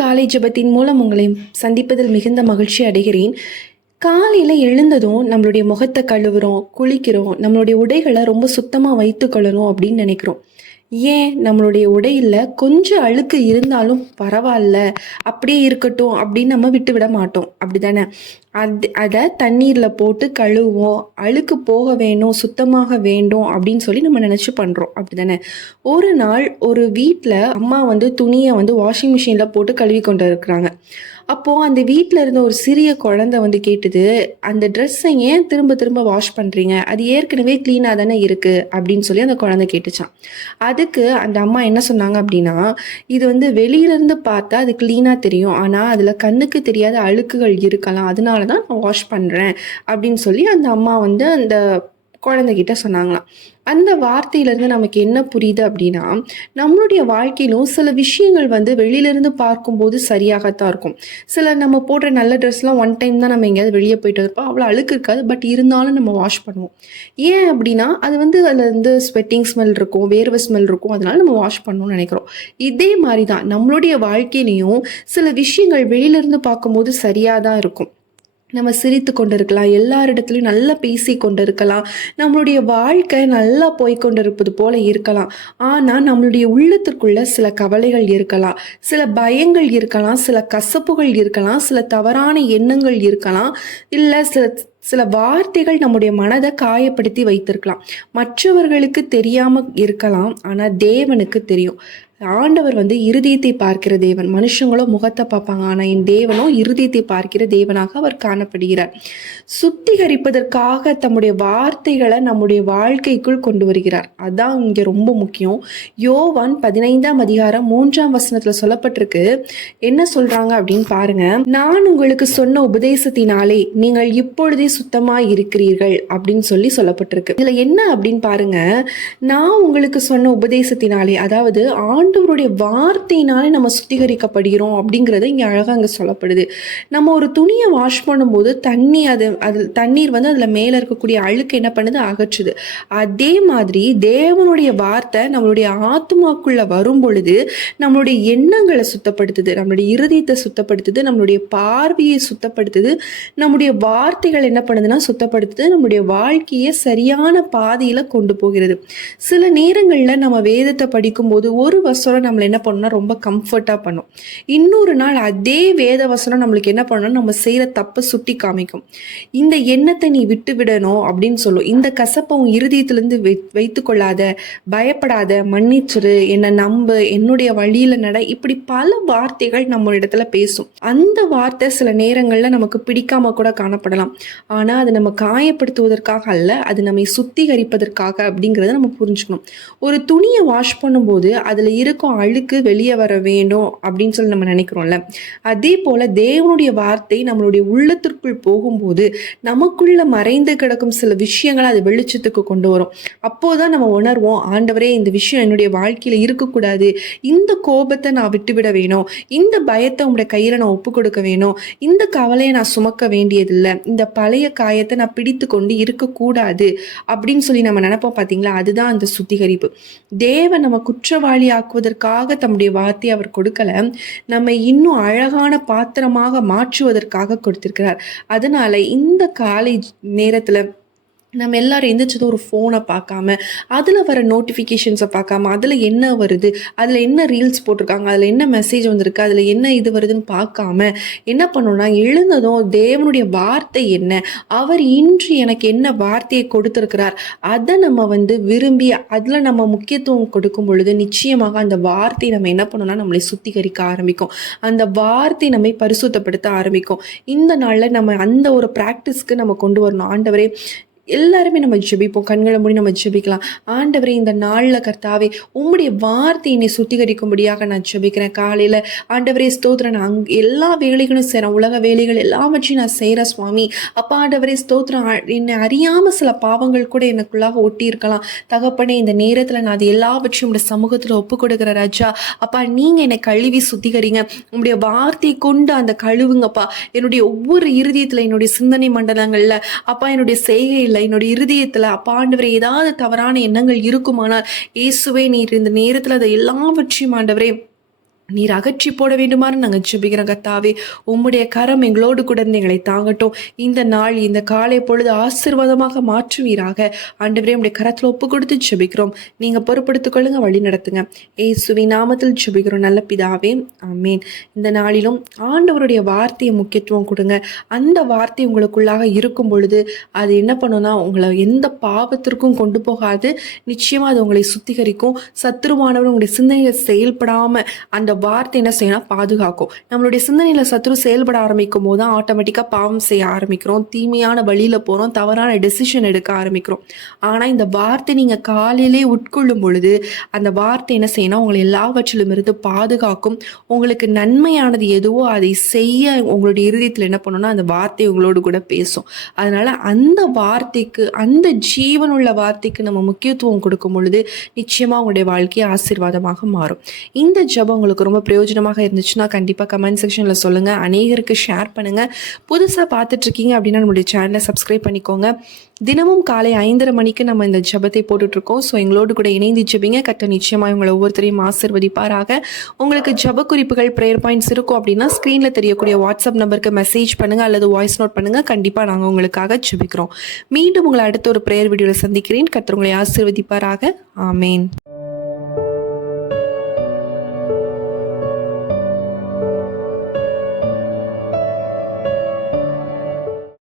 காலை ஜெபத்தின் மூலம் உங்களை சந்திப்பதில் மிகுந்த மகிழ்ச்சி அடைகிறேன். காலையில் எழுந்ததும் நம்மளுடைய முகத்தை கழுவுறோம், குளிக்கிறோம், நம்மளுடைய உடைகளை ரொம்ப சுத்தமாக வைத்துக்கொள்ளணும் அப்படின்னு நினைக்கிறோம். ஏன் நம்மளுடைய உடையில் கொஞ்சம் அழுக்கு இருந்தாலும் பரவாயில்ல, அப்படியே இருக்கட்டும் அப்படின்னு நம்ம விட்டு விட மாட்டோம், அப்படி தானே? அதை தண்ணீரில் போட்டு கழுவுவோம், அழுக்கு போக வேணும், சுத்தமாக வேண்டும் அப்படின்னு சொல்லி நம்ம நினச்சி பண்ணுறோம், அப்படி தானே? ஒரு நாள் ஒரு வீட்டில் அம்மா துணியை வாஷிங் மிஷினில் போட்டு கழுவி கொண்டு இருக்கிறாங்க. அப்போது அந்த வீட்டில் இருந்த ஒரு சிறிய குழந்தை கேட்டுது, அந்த ட்ரெஸ்ஸை ஏன் திரும்ப திரும்ப வாஷ் பண்ணுறீங்க, அது ஏற்கனவே க்ளீனாக தானே இருக்குது அப்படின்னு சொல்லி அந்த குழந்தை கேட்டுச்சான். அதுக்கு அந்த அம்மா என்ன சொன்னாங்க அப்படின்னா, இது வெளியிலேருந்து பார்த்தா அது க்ளீனாக தெரியும், ஆனால் அதில் கண்ணுக்கு தெரியாத அழுக்குகள் இருக்கலாம், அதனால தான் நான் வாஷ் பண்ணுறேன் அப்படின்னு சொல்லி அந்த அம்மா அந்த குழந்தைகிட்ட சொன்னாங்களாம். அந்த வார்த்தையிலேருந்து நமக்கு என்ன புரியுது அப்படின்னா, நம்மளுடைய வாழ்க்கையிலும் சில விஷயங்கள் வெளியிலேருந்து பார்க்கும்போது சரியாகத்தான் இருக்கும். சில நம்ம போடுற நல்ல ட்ரெஸ்லாம் ஒன் டைம் தான் நம்ம எங்கேயாவது வெளியே போயிட்டு இருப்போம், அவ்வளோ அழுக்கு இருக்காது, பட் இருந்தாலும் நம்ம வாஷ் பண்ணுவோம். ஏன் அப்படின்னா அது அதில் ஸ்வெட்டிங் ஸ்மெல் இருக்கும், வேர்வை ஸ்மெல் இருக்கும், அதனால நம்ம வாஷ் பண்ணணும்னு நினைக்கிறோம். இதே மாதிரி தான் நம்மளுடைய வாழ்க்கையிலையும் சில விஷயங்கள் வெளியிலேருந்து பார்க்கும்போது சரியாக தான் இருக்கும். நம்ம சிரித்து கொண்டு இருக்கலாம், எல்லாரிடத்துலையும் நல்லா பேசி கொண்டு இருக்கலாம், நம்மளுடைய வாழ்க்கை நல்லா போய்கொண்டு இருப்பது போல இருக்கலாம். ஆனால் நம்மளுடைய உள்ளத்திற்குள்ள சில கவலைகள் இருக்கலாம், சில பயங்கள் இருக்கலாம், சில கசப்புகள் இருக்கலாம், சில தவறான எண்ணங்கள் இருக்கலாம், இல்லை சில வார்த்தைகள் நம்முடைய மனதை காயப்படுத்தி வைத்திருக்கலாம். மற்றவர்களுக்கு தெரியாமல் இருக்கலாம், ஆனால் தேவனுக்கு தெரியும். ஆண்டவர் இருதயத்தை பார்க்கிற தேவன். மனுஷங்களோ முகத்தை பார்ப்பாங்க, ஆனால் என் தேவனோ இருதயத்தை பார்க்கிற தேவனாக அவர் காணப்படுகிறார். சுத்திகரிப்பதற்காக தம்முடைய வார்த்தைகளை நம்முடைய வாழ்க்கைக்குள் கொண்டு வருகிறார். அதான் இங்கே ரொம்ப முக்கியம். யோவான் 15ஆம் அதிகாரம் 3ஆம் வசனத்தில் சொல்லப்பட்டிருக்கு. என்ன சொல்றாங்க அப்படின்னு பாருங்க. நான் உங்களுக்கு சொன்ன உபதேசத்தினாலே நீங்கள் இப்பொழுதே சுத்தமாக இருக்கிறீர்கள் அப்படின்னு சொல்லப்பட்டிருக்கு. இதுல என்ன அப்படின்னு பாருங்க. நான் உங்களுக்கு சொன்ன உபதேசத்தினாலே, அதாவது ஆண்டவருடைய வார்த்தையினாலே நம்ம சுத்திகரிக்கப்படுகிறோம் அப்படிங்கிறது இங்கே அழகாக அங்கே சொல்லப்படுது. நம்ம ஒரு துணியை வாஷ் பண்ணும்போது தண்ணீர் அதில் மேலே இருக்கக்கூடிய அழுக்கு என்ன பண்ணுது, அகற்றுது. அதே மாதிரி தேவனுடைய வார்த்தை நம்மளுடைய ஆத்மாக்குள்ள வரும் பொழுது நம்மளுடைய எண்ணங்களை சுத்தப்படுத்துது, நம்மளுடைய இருதயத்தை சுத்தப்படுத்துது, நம்மளுடைய பார்வையை சுத்தப்படுத்துது, நம்முடைய வார்த்தைகள் என்ன பண்ணுதுன்னா சுத்தப்படுத்துது, நம்மளுடைய வாழ்க்கையை சரியான பாதையில் கொண்டு போகிறது. சில நேரங்களில் நம்ம வேதத்தை படிக்கும்போது ஒரு வசனம் நம்மளை என்ன பண்ணணும்னா ரொம்ப கம்ஃபர்ட்டாக பண்ணும். இன்னொரு நாள் அதே வேத வசனம் நம்மளுக்கு என்ன பண்ணணும், நம்ம செய்கிற தப்பை சுட்டி காமிக்கும். இந்த எண்ணத்தை நீ விட்டு விடணும் அப்படின்னு சொல்லும். இந்த கசப்பை உன் இருதயத்திலேருந்து வைத்து கொள்ளாத, பயப்படாத, மன்னிச்சிரு, என்னை நம்பு, என்னுடைய வழியில் நட, இப்படி பல வார்த்தைகள் நம்ம இடத்துல பேசும். அந்த வார்த்தை சில நேரங்களில் நமக்கு பிடிக்காம கூட காணப்படலாம், ஆனால் அது நம்ம காயப்படுத்துவதற்காக அல்ல, அது நம்மை சுத்திகரிப்பதற்காக அப்படிங்கிறத நம்ம புரிஞ்சுக்கணும். ஒரு துணியை வாஷ் பண்ணும்போது அதில் இருக்கும் அழுக்கு வெளியே வர வேண்டும் அப்படின்னு சொல்லி நம்ம நினைக்கிறோம்ல, அதே போல தேவனுடைய வார்த்தை நம்மளுடைய உள்ளத்திற்குள் போகும்போது நமக்குள்ள மறைந்து கிடக்கும் சில விஷயங்களை அது வெளிச்சத்துக்கு கொண்டு வரும். அப்போதான் நம்ம உணர்வோம், ஆண்டவரே இந்த விஷயம் என்னுடைய வாழ்க்கையில இருக்கக்கூடாது, இந்த கோபத்தை நான் விட்டுவிட வேணும், இந்த பயத்தை உங்களுடைய கையில நான் ஒப்பு கொடுக்க வேணும், இந்த கவலையை நான் சுமக்க வேண்டியதில்லை, இந்த பழைய காயத்தை நான் பிடித்து கொண்டு இருக்கக்கூடாது அப்படின்னு சொல்லி நம்ம நினைப்போம். பார்த்தீங்களா, அதுதான் அந்த சுத்திகரிப்பு. தேவன் நம்ம குற்றவாளி ஆக்குவதற்காக தம்முடைய வார்த்தையை அவர் கொடுக்கல, நம்ம இன்னும் அழகான பாத்திரமாக மாற்றுவதற்காக கொடுத்திருக்கிறார். அதனால இந்த காலை நேரத்துல நம்ம எல்லாரும் எந்திரிச்சதும் ஒரு ஃபோனை பார்க்காம, அதில் வர நோட்டிஃபிகேஷன்ஸை பார்க்காம, அதில் என்ன வருது, அதில் என்ன ரீல்ஸ் போட்டிருக்காங்க, அதில் என்ன மெசேஜ் வந்திருக்கு, அதில் என்ன இது வருதுன்னு பார்க்காம என்ன பண்ணணும்னா, எழுந்ததும் தேவனுடைய வார்த்தை என்ன, அவர் இன்று எனக்கு என்ன வார்த்தையை கொடுத்துருக்கிறார், அதை நம்ம விரும்பி அதில் நம்ம முக்கியத்துவம் கொடுக்கும் பொழுது நிச்சயமாக அந்த வார்த்தை நம்ம என்ன பண்ணணும்னா நம்மளை சுத்திகரிக்க ஆரம்பிக்கும். அந்த வார்த்தை நம்மை பரிசுத்தப்படுத்த ஆரம்பிக்கும். இந்த நாளில் நம்ம அந்த ஒரு ப்ராக்டிஸ்க்கு நம்ம கொண்டு வரணும். ஆண்டவரே, எல்லாருமே நம்ம ஜெபிப்போம், கண்களை மூடி நம்ம ஜெபிக்கலாம். ஆண்டவரே, இந்த நாளில் கர்த்தாவே உம்முடைய வார்த்தை என்னை சுத்திகரிக்கும்படியாக நான் ஜெபிக்கிறேன். காலையில் ஆண்டவரே ஸ்தோத்திரம், நான் எல்லா வேலைகளும் செய்கிறேன், உலக வேலைகள் எல்லாவற்றையும் நான் செய்கிறேன் சுவாமி. அப்பா ஆண்டவரே ஸ்தோத்திரம், என்னை அறியாமல் சில பாவங்கள் கூட எனக்குள்ளாக ஒட்டி இருக்கலாம். தகப்பனே, இந்த நேரத்தில் நான் அது எல்லாவற்றையும் உங்களுடைய சமூகத்தில் ஒப்பு கொடுக்குற ராஜா. அப்பா, நீங்கள் என்னை கழுவி சுத்திகரிங்க, உங்களுடைய வார்த்தையை கொண்டு அந்த கழுவுங்கப்பா. என்னுடைய ஒவ்வொரு இருதயத்தில், என்னுடைய சிந்தனை மண்டலங்களில் அப்பா, என்னுடைய செய்கையில், என்னுடைய இருதயத்தில் அப்பா ஆண்டவரே ஏதாவது தவறான எண்ணங்கள் இருக்குமானால் இயேசுவே நீர் இந்த நேரத்தில் அதை எல்லாவற்றையும் ஆண்டவரே நீர் அகற்றி போட வேண்டுமாறு நாங்கள் ஜெபிக்கிறோம் கர்த்தாவே. உம்முடைய கரம் எங்களோடு கூட இருந்து எங்களை தாங்கட்டும். இந்த நாள் இந்த காலை பொழுது ஆசீர்வாதமாக மாற்றுவீராக. ஆண்டவரே உம்முடைய கரத்தில் ஒப்பு கொடுத்து ஜெபிக்கிறோம். நீங்கள் பொறுப்படுத்திக் கொள்ளுங்க, வழி நடத்துங்க. இயேசுவின் நாமத்தில் ஜெபிக்கிறோம் நல்ல பிதாவே, ஆமேன். இந்த நாளிலும் ஆண்டவருடைய வார்த்தையை முக்கியத்துவம் கொடுங்க. அந்த வார்த்தை உங்களுக்குள்ளாக இருக்கும் பொழுது அது என்ன பண்ணுன்னா உங்களை எந்த பாவத்திற்கும் கொண்டு போகாது. நிச்சயமாக அது உங்களை சுத்திகரிக்கும். சத்துருவானவர் உங்களுடைய சிந்தனையில் செயல்படாமல் அந்த வார்த்தை என்ன செய்யணும், பாதுகாக்கும். நம்மளுடைய சிந்தனையில் சத்துரு செயல்பட ஆரம்பிக்கும் போது தான் ஆட்டோமேட்டிக்காக பாவம் செய்ய ஆரம்பிக்கிறோம், தீமையான வழியில் போகிறோம், தவறான டெசிஷன் எடுக்க ஆரம்பிக்கிறோம். ஆனால் இந்த வார்த்தை நீங்கள் காலையிலே உட்கொள்ளும் பொழுது அந்த வார்த்தை என்ன செய்யணும், உங்களை எல்லாவற்றிலும் இருந்து பாதுகாக்கும். உங்களுக்கு நன்மையானது எதுவோ அதை செய்ய உங்களுடைய இருதயத்தில் என்ன பண்ணணும்னா அந்த வார்த்தை உங்களோடு கூட பேசும். அதனால் அந்த வார்த்தைக்கு, அந்த ஜீவனுள்ள வார்த்தைக்கு நம்ம முக்கியத்துவம் கொடுக்கும் பொழுது நிச்சயமாக உங்களுடைய வாழ்க்கை ஆசீர்வாதமாக மாறும். இந்த ஜெபம் உங்களுக்கு ரொம்ப பிரயோஜனமாக இருந்துச்சுன்னா கண்டிப்பாக கமெண்ட் செக்ஷனில் சொல்லுங்கள், அநேகருக்கு ஷேர் பண்ணுங்கள். புதுசாக பார்த்துட்ருக்கீங்க அப்படின்னா நம்மளுடைய சேனலை சப்ஸ்கிரைப் பண்ணிக்கோங்க. தினமும் காலை 5:30 மணிக்கு நம்ம இந்த ஜெபத்தை போட்டுட்ருக்கோம். ஸோ எங்களோடு கூட இணைந்து ஜெபிங்க. கர்த்தர் நிச்சயமாக உங்களை ஒவ்வொருத்தரையும் ஆசீர்வதிப்பாராக. உங்களுக்கு ஜெப குறிப்புகள், ப்ரேயர் பாயிண்ட்ஸ் இருக்கும் அப்படின்னா ஸ்க்ரீனில் தெரியக்கூடிய வாட்ஸ்அப் நம்பருக்கு மெசேஜ் பண்ணுங்கள் அல்லது வாய்ஸ் நோட் பண்ணுங்கள். கண்டிப்பாக நாங்கள் உங்களுக்காக ஜெபிக்கிறோம். மீண்டும் உங்களை அடுத்த ஒரு ப்ரேயர் வீடியோவில் சந்திக்கிறேன். கர்த்தர் உங்களை ஆசீர்வதிப்பாராக. ஆமேன்.